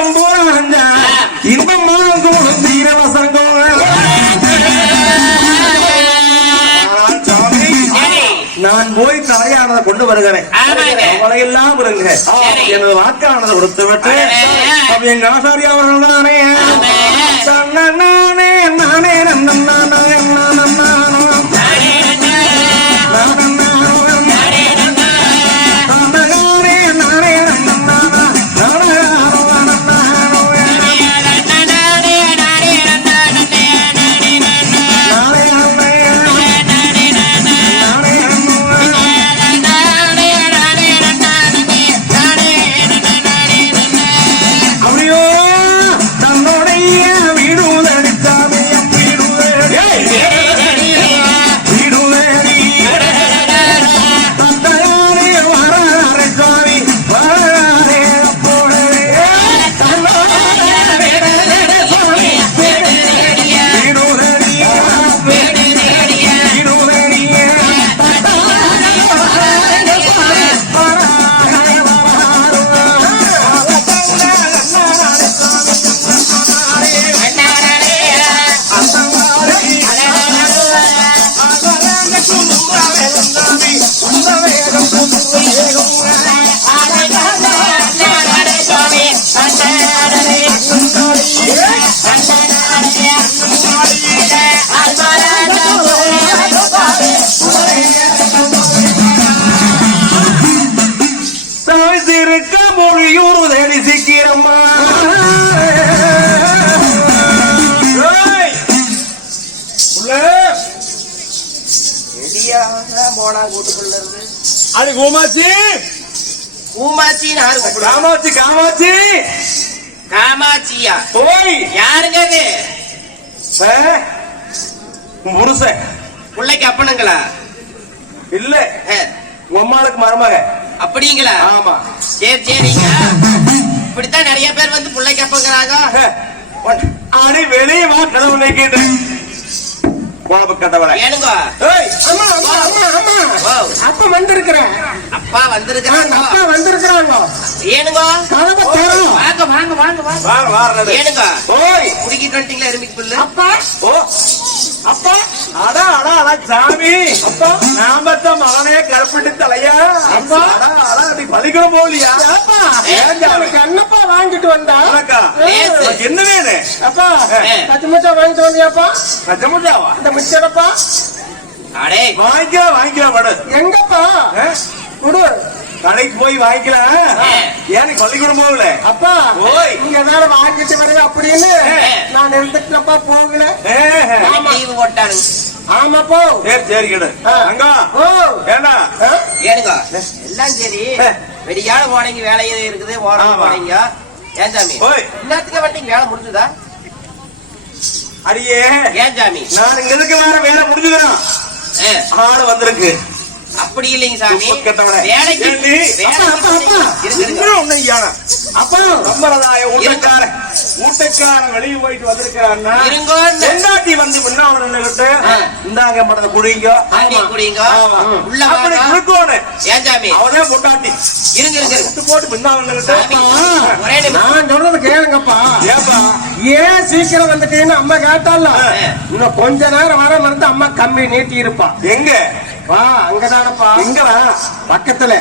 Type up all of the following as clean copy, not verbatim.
மாதம் போறாங்க இன்பம் மாதம் தீரவசங்கோ நான் போய் தாயானதை கொண்டு வருகிறேன் அவளையெல்லாம் இருங்க எனது வாக்கானதை கொடுத்து விட்டு எங்க ஆசாரி அவர்கள் தானே நானே நானே போனா கூட்டுக்குள்ள இருந்து அது கோமாச்சி கூமாச்சி காமாச்சி காமாச்சி காமாச்சியா ஓய் யாருங்க அது புருஷன் பிள்ளைக்கு அப்பனுங்களா இல்ல உம்மாளுக்கு மருமக அப்படிங்களா ஆமா சரி சரிங்க இப்படித்தான் நிறைய பேர் வந்து பிள்ளைக்கு அப்பங்கிறாங்க அடி வெளியே வா கடவுள் கேட்டேன் அப்பா வந்திருக்கிறேன் அப்பா வந்திருக்கிறாங்க அப்பா வந்திருக்கிறாங்க ஏனுங்க வாங்க வாங்க வாங்க வாங்க ஏனுங்க ஓய் குடிக்கிட்டு வந்துட்டீங்களா எருமிக்கு புல்லு அப்பா ஓ அப்பா அடா அடா அடா சாமி அப்பா நாமத்த மகனே கருப்பிட்டு தலையா அப்பா அடா அடா நீ பலிக்கணும் போலியா அப்பா என்னப்பா வாங்கிட்டு வந்தா என்ன வேணும் அப்பா கச்சமுச்சா வாங்கிட்டு வந்தியாப்பா கச்சமுச்சாவா இந்த மிச்சரப்பா அடே வாங்கிக்கலாம் வாங்கிக்கலாம் மேடம் எங்கப்பா குடு கடைக்கு போய் வாங்கிக்கலாம் ஏன் பள்ளிக்கூடம் போகல அப்பா ஓய் நீங்க வேற வாங்கிட்டு வரல அப்படின்னு நான் இருந்துட்டப்பா போகல லீவு போட்டானுங்க ஆமா போ சரி சரி கேடு அங்க ஓ ஏண்டா ஏனுங்க எல்லாம் சரி வெடிக்கால போனீங்க வேலையே இருக்குது ஓரம் போனீங்க ஏன் சாமி ஓய் இன்னத்துக்கு வண்டிங்க வேலை முடிஞ்சுதா அடியே ஏன் சாமி நான் இங்க எதுக்கு வேற வேலை முடிஞ்சுக்கிறேன் ஆளு வந்திருக்கு அப்படி இல்லைங்க சாமி ஊட்டக்கார வெளியே போயிட்டு வந்திருக்காருன்னா வந்து முன்னாடி இந்தாங்க மடத்தை குடிங்க குடிங்க அவனே பொண்டாட்டி இருங்க போட்டு முன்னாடி நான் சொல்றது கேளுங்கப்பா ஏன் சீக்கிரம் வந்துட்டேன்னு அம்மா கேட்டால இன்னும் கொஞ்ச நேரம் வர மருந்து அம்மா கம்மி நீட்டி இருப்பா எங்க வா அங்கதானப்பா எங்கடா பக்கத்துல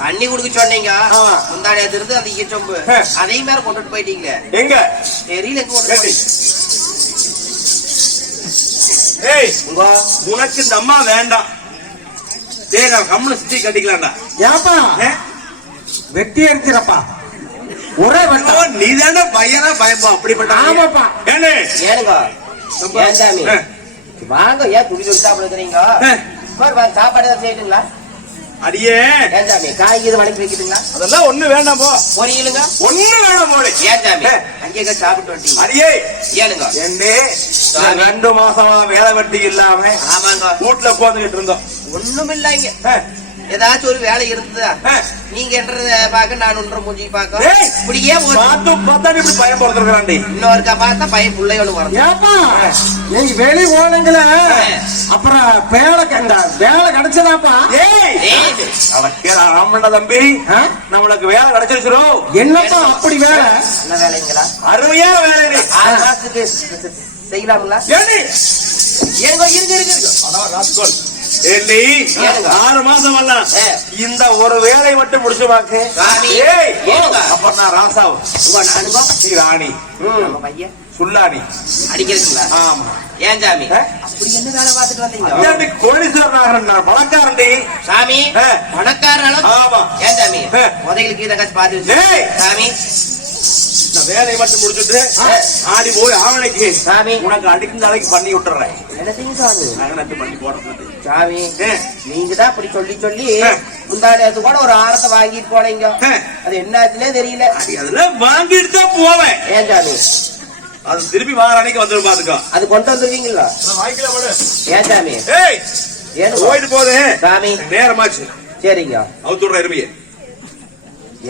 தண்ணி குடுக்க சொன்னீங்க முந்தாடியா இருந்து அந்த ஈச்சொம்பு அதையும் மேல கொண்டுட்டு போயிட்டீங்க எங்க தெரியல உனக்கு இந்த அம்மா வேண்டாம் கம்முனு சுத்தி கட்டிக்கலாம்டா ஏப்பா வெட்டி அடிச்சிடப்பா ஒரே வெட்டம் நீ தானே பையனா பயப்பா அப்படிப்பட்ட ஆமாப்பா ஏனுங்க சாமி வாங்க ஏன் துடி சொல்லி சாப்பிடுறீங்க சாப்பாடு ஏதாவது செய்யுங்களா அடியே ஏன் சாமி காய் இது வணக்கி வைக்கிறீங்களா அதெல்லாம் ஒண்ணு வேண்டாம் போ பொரியலுங்க ஒண்ணு வேண்டாம் போல ஏன் சாமி அங்கே சாப்பிட்டு வந்தீங்க அடியே ஏனுங்க என்னே 2 மாசமா வேலை வெட்டி இல்லாம ஆமாங்க வீட்டுல உட்காந்துக்கிட்டு இருந்தோம் ஒண்ணும் இல்லைங்க ஏதாச்சும் ஒரு வேலை இருந்ததா நீங்க என்றத பாக்க நான் ஒன்ற மூஞ்சி பாக்க இப்படியே இப்படி பயம் போடுறாண்டி இன்னொருக்கா பார்த்தா பையன் பிள்ளையோடு வரும் ஏப்பா நீங்க வெளி போனீங்கள அப்புறம் வேலை கிடைச்சதாப்பா ஆமாண்டா தம்பி நம்மளுக்கு வேலை கிடைச்சிருச்சோம் என்னப்பா அப்படி வேலை என்ன வேலைங்களா அருமையா வேலை 6 மாசத்துக்கு செய்யலாங்களா ஏங்க இருக்கு ஏண்டி 6 மாசம் அல்ல இந்த ஒரு வேலை மட்டும் முடிச்சு பாக்கு அப்புறம் நான் ராசாவு நீ ராணி பையன் சுல்லாணி அடிக்கிறீங்களா ஆமா ஏன் சாமி அப்படி என்ன வேலை பார்த்துட்டு வந்தீங்க கோடீஸ்வரன் நான் பணக்காரன்டி சாமி பணக்காரன் ஆமா ஏன் சாமி முதலுக்கு இதை பார்த்து சாமி இந்த வேலையை மட்டும் முடிச்சுட்டு ஆடி போய் ஆவணைக்கு சாமி உனக்கு அடிக்கும் தலைக்கு பண்ணி விட்டுறேன் என்ன செய்யும் சாமி நகனத்து பண்ணி போடுறது சாமி நீங்க தான் அப்படி சொல்லி முந்தாடியது கூட ஒரு ஆரத்தை வாங்கிட்டு போனீங்க அது என்னாச்சுன்னே தெரியல அதெல்லாம் வாங்கிட்டு தான் போவேன் ஏன் சாமி அது திருப்பி வார அன்னைக்கு வந்துடும் பாத்துக்கோ அது கொண்டு வந்துருவீங்களா ஏன் சாமி ஏன் போயிட்டு போகுது சாமி நேரமாச்சு சரிங்க அவுத்துடுற எருமையை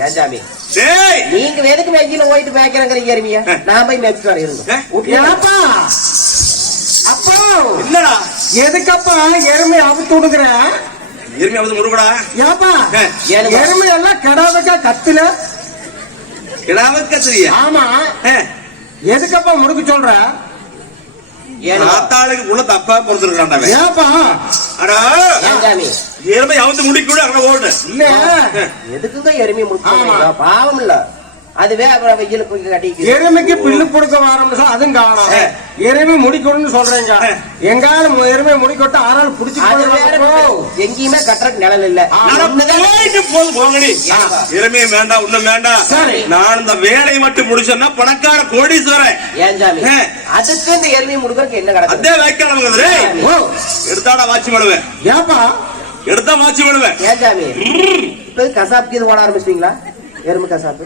ஏன் சாமி நீங்க எதுக்கு மேய்ச்சில போயிட்டு மேய்க்கிறேங்கிறீங்க எருமைய நான் போய் மேய்ச்சிட்டு வரேன் இருங்க அப்பா என்னடா எதுக்கப்பா எருமை அவுத்து விடுங்கிற எருமை அவுத்து முருகடா ஏப்பா எருமை எல்லாம் கிடாவுக்கா கத்துல கிடாவ கத்துறியா ஆமா எதுக்கப்பா முடுக்க சொல்ற ஆத்தாளுக்கு உள்ள தப்பா பொறுத்திருக்காண்டா ஏப்பா அடா எருமை அவுத்து முடிக்கூட அங்க ஓடு இல்ல எதுக்குங்க எருமை முடிக்க பாவம் இல்ல அதுவே வெயிலுக்கு கட்டி எருமைக்கு பில்லு கொடுக்க வரோம்னு அதுவும் காணும் எருமை முடிக்கணும்னு சொல்றீங்க எங்காலும் எருமை முடிக்கொட்டு ஆறாள் புடிச்சு எங்கேயுமே கட்டுறதுக்கு நிழல் இல்ல போதும் போங்கடி எருமையை வேண்டாம் ஒண்ணும் வேண்டாம் நான் இந்த வேலையை மட்டும் முடிச்சேன்னா பணக்கார கோடீஸ்வரன் ஏன் சாமி அதுக்கு இந்த எருமையை முடிக்கிறதுக்கு என்ன கிடக்கு அதே வைக்கலாம் எடுத்தாடா வாட்சி பண்ணுவேன் ஏப்பா எடுத்தா வாட்சி பண்ணுவேன் ஏன் சாமி இப்ப கசாப்புக்கு இது போட ஆரம்பிச்சிட்டீங்களா எருமை கசாப்பு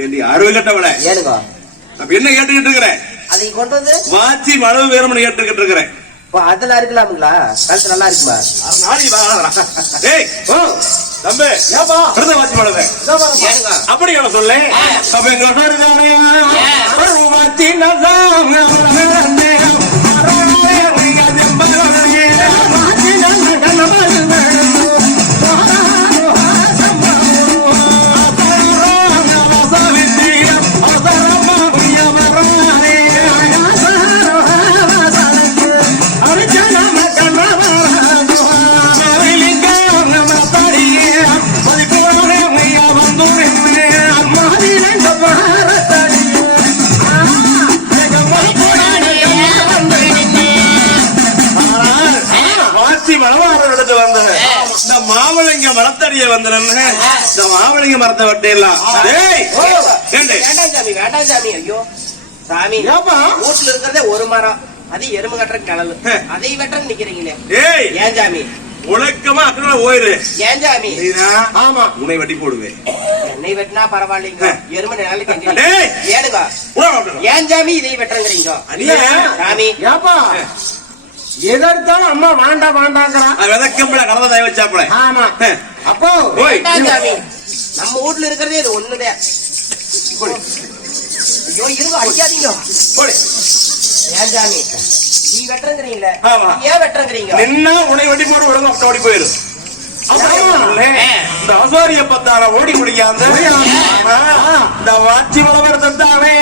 ஏண்டி அறுவை கட்டவள ஏனுங்க அப்ப என்ன கேட்டுக்கிட்டு இருக்கிறேன் அதை கொண்டு வந்து வாச்சி மனவு வேறுமனு கேட்டுக்கிட்டு இருக்கிறேன் இப்போ அதெல்லாம் இருக்கலாமுங்களா கழுத்து நல்லா இருக்குமா ஏய் தம்பி ஏப்பா விருத வாச்சி மனவு அப்படி என்ன சொல்ல அப்ப எங்க வாச்சி நல்லா மாவளிங்க மரத்தடிய வந்துடும் இந்த மாவளிங்க மரத்தை வெட்டிடலாம் வேண்டாம் சாமி ஐயோ சாமி வீட்டுல இருக்கிறதே ஒரு மரம் அது எறும்பு கட்டுற கிணறு அதை வெட்ட நிக்கிறீங்களே ஏன் சாமி உலக்கமா அக்கறை போயிரு ஏன் சாமி ஆமா உன்னை வெட்டி போடுவேன் என்னை வெட்டினா பரவாயில்லைங்க எறும்பு நிழலுக்கு ஏனுங்க ஏன் சாமி இதை வெட்டுறீங்க சாமி ஏப்பா எதற்காலும் அம்மா வேண்டாம் வேண்டாங்கிறான் விதக்கம்பள கலந்த தய வச்சாப்பல ஆமா அப்போ சாமி நம்ம வீட்டுல இருக்கிறதே இது ஒண்ணுதே ஐயோ இருங்க அடிக்காதீங்க ஏன் சாமி நீ வெட்டுறீங்களே ஏன் வெட்டுறீங்க நின்னா உன்னை வெட்டி போட்டு விடுங்க அப்படி ஓடி போயிரு இந்த ஆசாரிய பத்தார ஓடி முடியாத இந்த வாட்சி வளவரத்தானே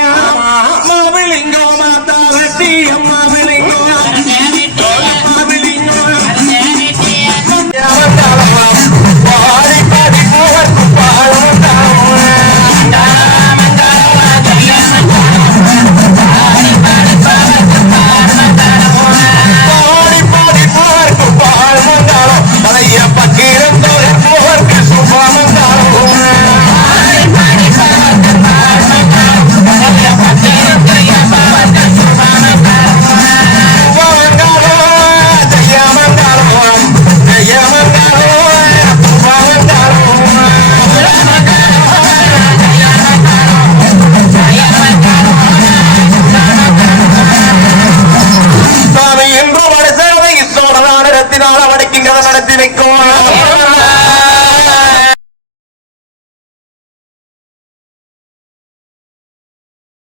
மாவிலிங்கோ மாத்தா வெட்டி அம்மாவிலிங்கோ நாள் அவனுக்கு இங்க நடத்தி வைக்கும்